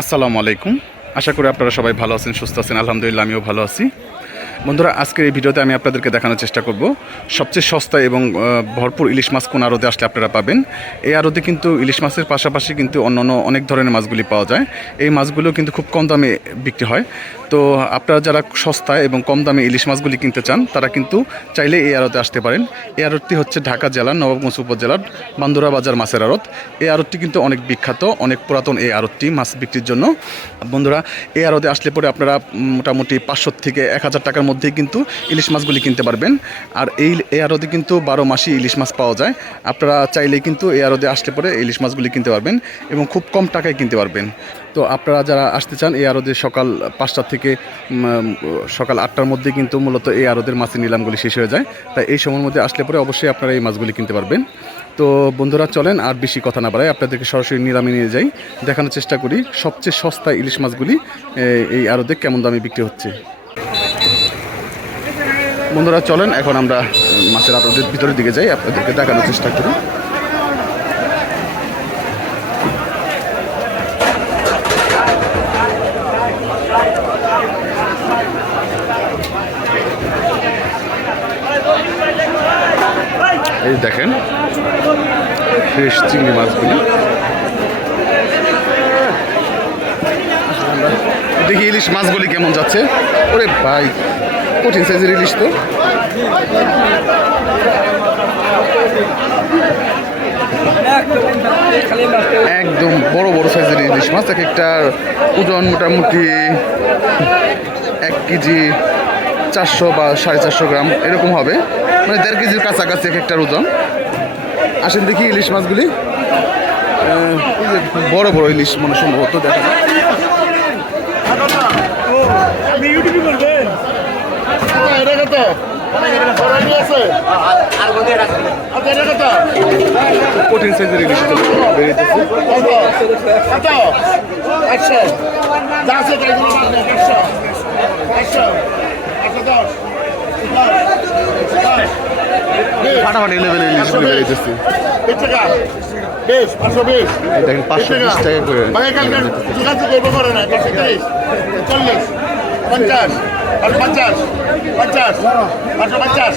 আসসালামু আলাইকুম। আশা করি আপনারা সবাই ভালো আছেন সুস্থ আছেন। আলহামদুলিল্লাহ আমিও ভালো আছি। বন্ধুরা, আজকের এই ভিডিওতে আমি আপনাদেরকে দেখানোর চেষ্টা করব। সবচেয়ে সস্তা এবং ভরপুর ইলিশ মাছ কোন আড়তে আসলে আপনারা পাবেন। এই আড়তে কিন্তু ইলিশ মাছের পাশাপাশি কিন্তু অন্যান্য অনেক ধরনের মাছগুলি পাওয়া যায়। এই মাছগুলো কিন্তু খুব কম দামে বিক্রি হয়। তো আপনারা যারা সস্তায় এবং কম দামে ইলিশ মাছগুলি কিনতে চান, তারা কিন্তু চাইলে এই আড়তে আসতে পারেন। এই আড়তটি হচ্ছে ঢাকা জেলার নবাবগঞ্জ উপজেলার বান্দুরা বাজার মাছের আড়ত। এই আড়তটি কিন্তু অনেক বিখ্যাত, অনেক পুরাতন এই আড়তটি মাছ বিক্রির জন্য। বন্ধুরা, এই আড়তে আসলে পরে আপনারা মোটামুটি পাঁচশো থেকে এক হাজার টাকার মধ্যেই কিন্তু ইলিশ মাছগুলি কিনতে পারবেন। আর এই এই আড়তে কিন্তু বারো মাসই ইলিশ মাছ পাওয়া যায়। আপনারা চাইলেই কিন্তু এই আড়তে আসলে পরে ইলিশ মাছগুলি কিনতে পারবেন এবং খুব কম টাকায় কিনতে পারবেন। তো আপনারা যারা আসতে চান এই আড়তে সকাল পাঁচটা থেকে সকাল আটটার মধ্যে কিন্তু মূলত এই আড়তের মাছের নিলামগুলি শেষ হয়ে যায়। তাই এই সময়ের মধ্যে আসলে পরে অবশ্যই আপনারা এই মাছগুলি কিনতে পারবেন। তো বন্ধুরা চলেন আর বেশি কথা না বাড়াই আপনাদেরকে সরাসরি নিলামে নিয়ে যাই। দেখানোর চেষ্টা করি সবচেয়ে সস্তা ইলিশ মাছগুলি এই আড়তে কেমন দামে বিক্রি হচ্ছে। বন্ধুরা, চলেন, এখন আমরা মাছের আড়তের ভিতরের দিকে যাই, আপনাদেরকে দেখানোর চেষ্টা করি। এই দেখেন, ফ্রেশ চিংড়ি মাছগুলি। দেখি ইলিশ মাছগুলি কেমন যাচ্ছে। ওরে ভাই কঠিন সাইজের ইলিশ তো। একদম বড় বড় সাইজের ইলিশ মাছ, এক একটার ওজন মোটামুটি এক কেজি চারশো বা সাড়ে চারশো গ্রাম, এরকম হবে। মানে দেড় কেজির কাছাকাছি এক একটার ওজন। আসেন দেখি ইলিশ মাছগুলি। বড় বড় ইলিশ মানে সম্ভবত দেখা এটা কত কঠিন সাইজের ইলিশ বেরিয়েছে একশো একশো একশো একশো দশ ফাটাফাটি লেভেলের লিস্টগুলো পাঁচশো টাকা করে চল্লিশ পঞ্চাশ পঞ্চাশ পঞ্চাশ পঞ্চাশ পঞ্চাশ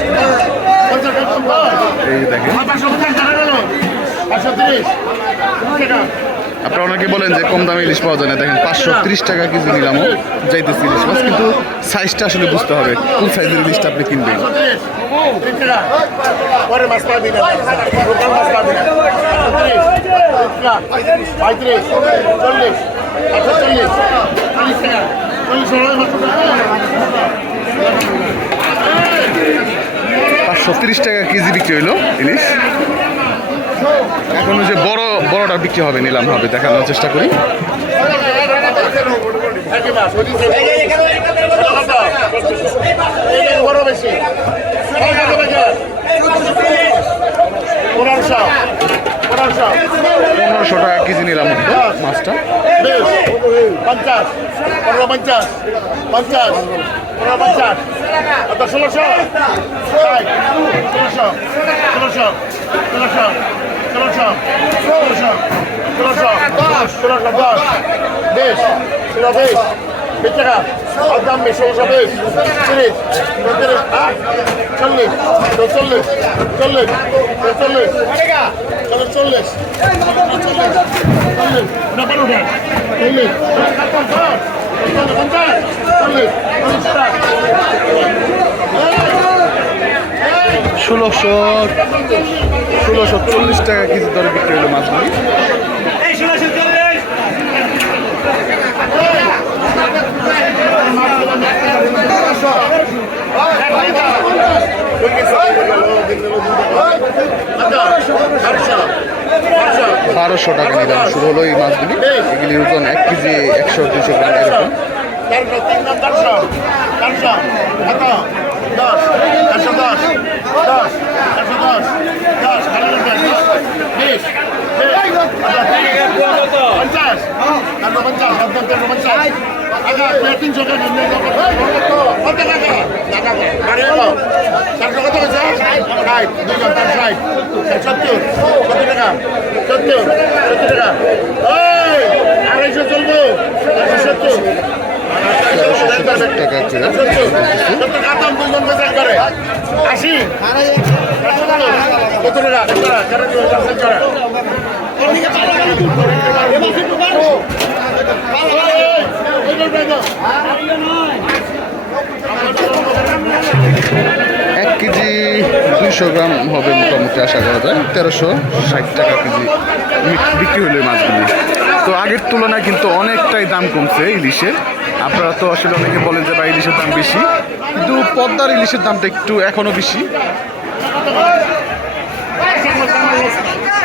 তিরিশ আপনারা অনেকে বলেন যে কম দামে ইলিশ পাওয়া যায় না। দেখেন, পাঁচশো ত্রিশ টাকা কেজি নিলামও যাইতেছে ইলিশ মাছ, কিন্তু সাইজটা আসলে বুঝতে হবে, কোন সাইজের ইলিশটা আপনি কিনবেন। পঁয়ত্রিশ চল্লিশ চল্লিশ টাকা। পাঁচশো তিরিশ টাকা কেজি বিক্রি হইল ইলিশ। এখন যে বড়, বড়টা বিক্রি হবে, নিলাম হবে, দেখানোর চেষ্টা করি। পনেরোশো টাকা কেজি নিলাম মাছটা পঞ্চাশ পনেরো পঞ্চাশ পঞ্চাশ পনেরো পঞ্চাশ ষোলোশো চল্লিশ চল্লিশ চল্লিশ চল্লিশ ষোলোশো ষোলোশো চল্লিশ টাকা কেজি দরে বিক্রি হলো মাছগুলি। বারোশো টাকা নিলাম। শুরু হলো এই মাছগুলি। এগুলির ওজন এক কেজি একশো দুশো গ্রাম এরকম। দশ দশ দশ দশ দশ পঞ্চাশ পঞ্চাশ পঞ্চাশ আগে প্লেটিং চোখে নির্ণয় কত টাকা টাকা বাড়ি হলো চারশো কত হয়েছে ষাট দুজন তার ষাট সত্তর কত টাকা সত্তর সত্তর টাকা ওই আড়াইশো চলবো সত্তর আশি কত টাকা এক কেজি দুইশো গ্রাম হবে মোটামুটি আশা করা যায়। তেরোশো ষাট টাকা কেজি বিক্রি হলো মাছগুলি। তো আগের তুলনায় কিন্তু অনেকটাই দাম কমছে ইলিশের। আপনারা তো আসলে অনেকে বলেন যে বা ইলিশের দাম বেশি, কিন্তু পদ্মার ইলিশের দামটা একটু এখনও বেশি।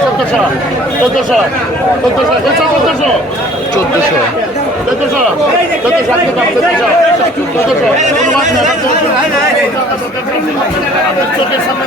চোদ্দশো চোদ্দশো চোদ্দশো চোদ্দশো চোদ্দশো চোখের সামনে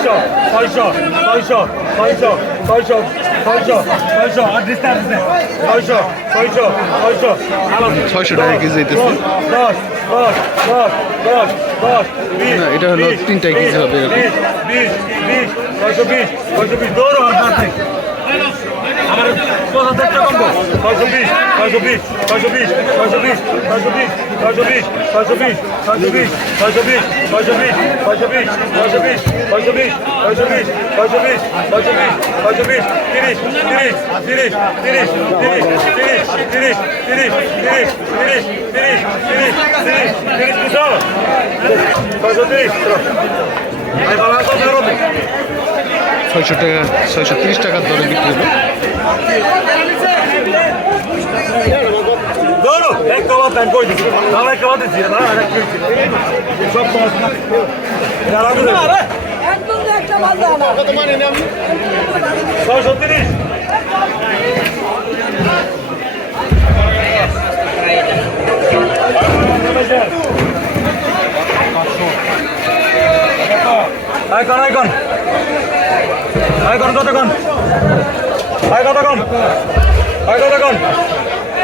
ছয়শো ছয়শো ছয়শো ছয়শো ছয়শো ছয়শো ছয়শো আর ডিস্টান্স ছয়শো ছয়শো ছয়শো ছয়শো টাকা কেজি দিতেছে। দশ দশ দশ দশ দশ না, এটা হলো বিশ, তিনটাই কেজি হবে। বিশ বিশ বিশ ছয়শো বিশ ছয়শো বিশ দৌড়ো আমার ছয়শো বিশ ছয়শো বিশ ছয়শো বিশ ছয়শো বিশ ছয়শো বিশ ছয়শো বিশ ছয়শো বিশ ছয়শো বিশ ছয়শো বিশ ছয়শো বিশ ছয়শো বিশ ছয়শো বিশ ছয়শো বিশ ছয়শো বিশ ছয়শো বিশ ছয়শো বিশ ছয়শো বিশ তিরিশ তিরিশ তিরিশ তিরিশ তিরিশ তিরিশ তিরিশ তিরিশ তিরিশ তিরিশ তিরিশ তিরিশ তিরিশ তিরিশ ছয়শো তিরিশ ছয়শো টাকা ছয়শো তিরিশ টাকার দরে বিক্রি হবে ছয়শো তিরিশ। আইকন আইকন ভাই কত কতক্ষণ ভাই কতক্ষণ ভাই কতক্ষণ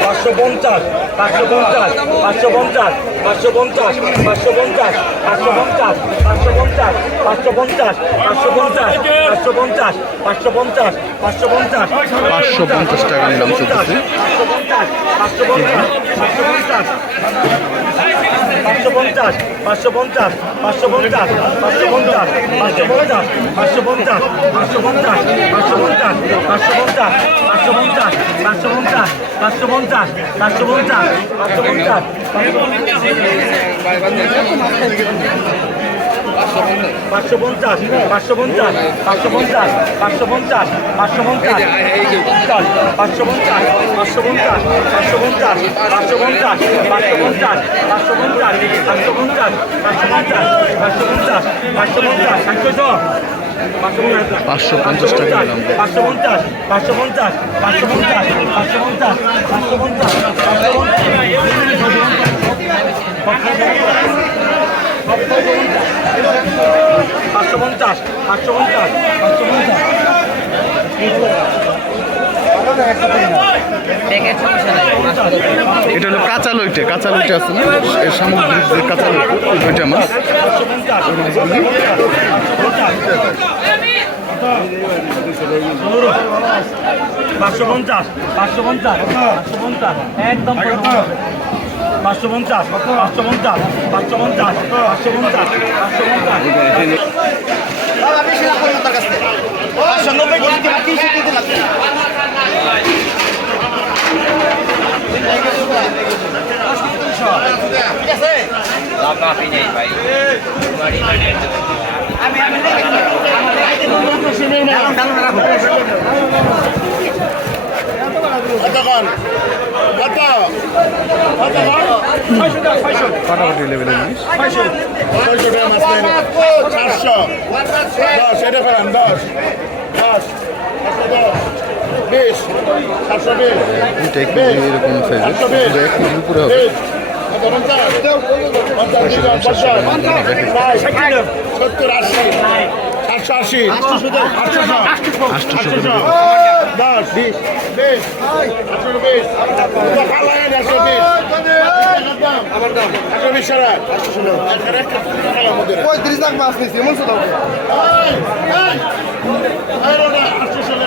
পাঁচশো পঞ্চাশ। পাঁচশো পঞ্চাশ পাঁচশো পঞ্চাশ পাঁচশো পঞ্চাশ পাঁচশো পঞ্চাশ পাঁচশো পঞ্চাশ পাঁচশো পঞ্চাশ পাঁচশো পঞ্চাশ পাঁচশো পঞ্চাশ পাঁচশো পঞ্চাশ পাঁচশো পঞ্চাশ পাঁচশো পঞ্চাশ পাঁচশো পঞ্চাশ টাকা নিলাম চলতেছে পাঁচশো পঞ্চাশ পাঁচশো পঞ্চাশ পাঁচশো পঞ্চাশ পাঁচশো পঞ্চাশ পাঁচশো পঞ্চাশ পাঁচশো পঞ্চাশ পাঁচশো পঞ্চাশ পাঁচশো পঞ্চাশ পাঁচশো পঞ্চাশ পাঁচশো পঞ্চাশ পাঁচশো পঞ্চাশ পাঁচশো পঞ্চাশ পাঁচশো পঞ্চাশ পাঁচশো পঞ্চাশ পাঁচশো পঞ্চাশ পাঁচশো পঞ্চাশ পাঁচশো পঞ্চাশ পাঁচশো পঞ্চাশ পাঁচশো পঞ্চাশ পাঁচশো পঞ্চাশ পাঁচশো পঞ্চাশ পাঁচশো পঞ্চাশ পাঁচশো পঞ্চাশ পাঁচশো পঞ্চাশ পাঁচশো পঞ্চাশ পাঁচশো পঞ্চাশ পাঁচশো পঞ্চাশ পাঁচশো পঞ্চাশ পাঁচশো পঞ্চাশ পাঁচশো পঞ্চাশ পাঁচশো পাঁচশো পঞ্চাশ টাকা পাঁচশো পঞ্চাশ পাঁচশো পঞ্চাশ পাঁচশো পঞ্চাশ পাঁচশো পঞ্চাশ পাঁচশো পঞ্চাশ পাঁচশো পঞ্চাশ পাঁচশো পঞ্চাশ। পাঁচশো পঞ্চাশ এটা হলো কাঁচা লইটে কাঁচা লইটে আছে না? এই সামুদ্রিক যে কাঁচা লইটে লইটা মাছ পাঁচশো পঞ্চাশ পাঁচশো পঞ্চাশ পাঁচশো পঞ্চাশ একদম পাঁচশো পঞ্চাশ পাঁচশো পঞ্চাশ পাঁচশো পঞ্চাশ পাঁচশো পঞ্চাশ পাঁচশো পঞ্চাশ। ঠিক আছে কতক্ষণ কত কতক্ষণ ফাটাফাটি লেভেলে জিনিস ছয়শো গ্রাম আছে চারশো দশ এটা দশ বিশ সাতশো বিশ এরকম সত্তর আশি আটশো আশি আটশো দশ বিশ বিশ আটশো বিশ আটশো বিশ আটশো বিশ সারা পঁয়ত্রিশ লাখ মাছ নিয়েছি এমন শুধু আটশো ষোলো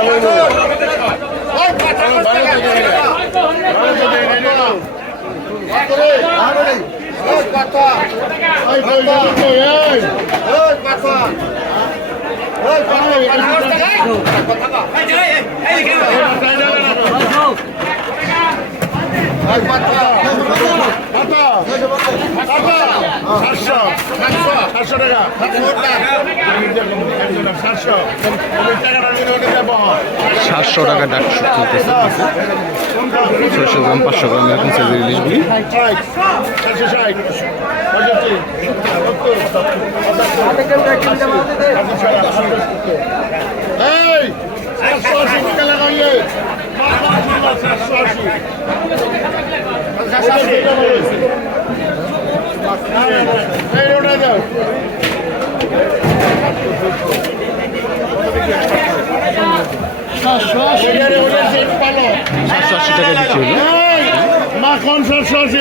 সাতশো টাকা সাতশো টাকা সাতশো টাকা সাতশো টাকা ডাক চলতেছে ছয়শো গ্রাম পাঁচশো গ্রাম এরকম সাইজের ইলিশগুলি চারশো ষাট সাতশো আশি টাকা বিক্রি হলো মাখন সাতশো আশি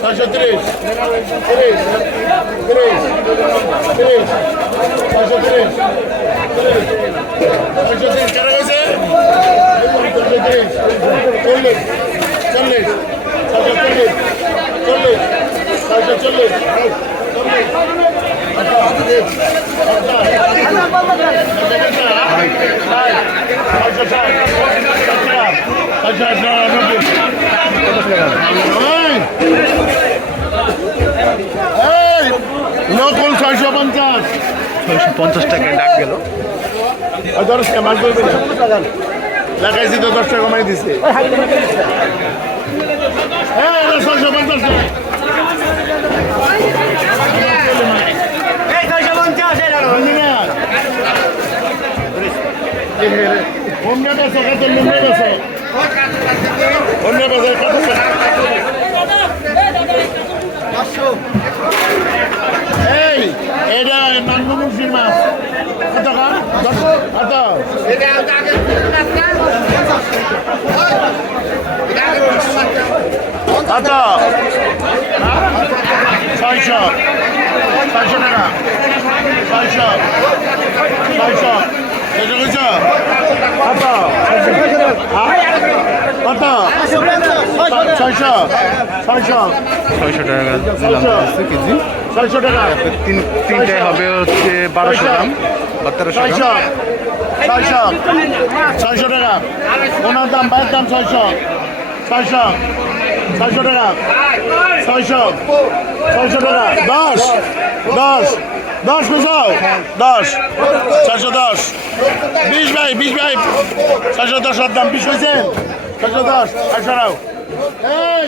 ছয়শো তিরিশ তিরিশ তিরিশ তিরিশ ছয়শো তিরিশ ছয়শো তিরিশ কেন গেছে চল্লিশ চল্লিশ চল্লিশ ছয়শো চল্লিশ চল্লিশ ছয়শো চল্লিশ চল্লিশ নকুল ছয়শো পঞ্চাশ ছয়শো পঞ্চাশ টাকায় ডাক গেল দশ টাকা মাছ বলবে লাগাইছি তো দশ টাকা কমাই দিছে হ্যাঁ ছয়শো পঞ্চাশ টাকা না? অন্য এই এটা নানমুখীর মাছ কত কত কত ছয়শো ছয়শো টাকা ছয়শো ছয়শো হ্যাঁ? ছয়শো টাকা ছয়শো টাকা তিন তিনটায় হবে হচ্ছে বারোশো গ্রাম বা তেরোশো গ্রাম ছয়শো টাকা ওনার দাম ভাইয়ের দাম ছয়শো ছয়শো ছয়শো টাকা ছয়শো ছয়শো টাকা দশ দশ দশ বুঝাও দশ। ছয়শো দশ। বিশ ভাই বিশ ভাই। ছয়শো দশ দাম বিশ হয়েছেন ছয়শো দশ। ছয়শো রাও এই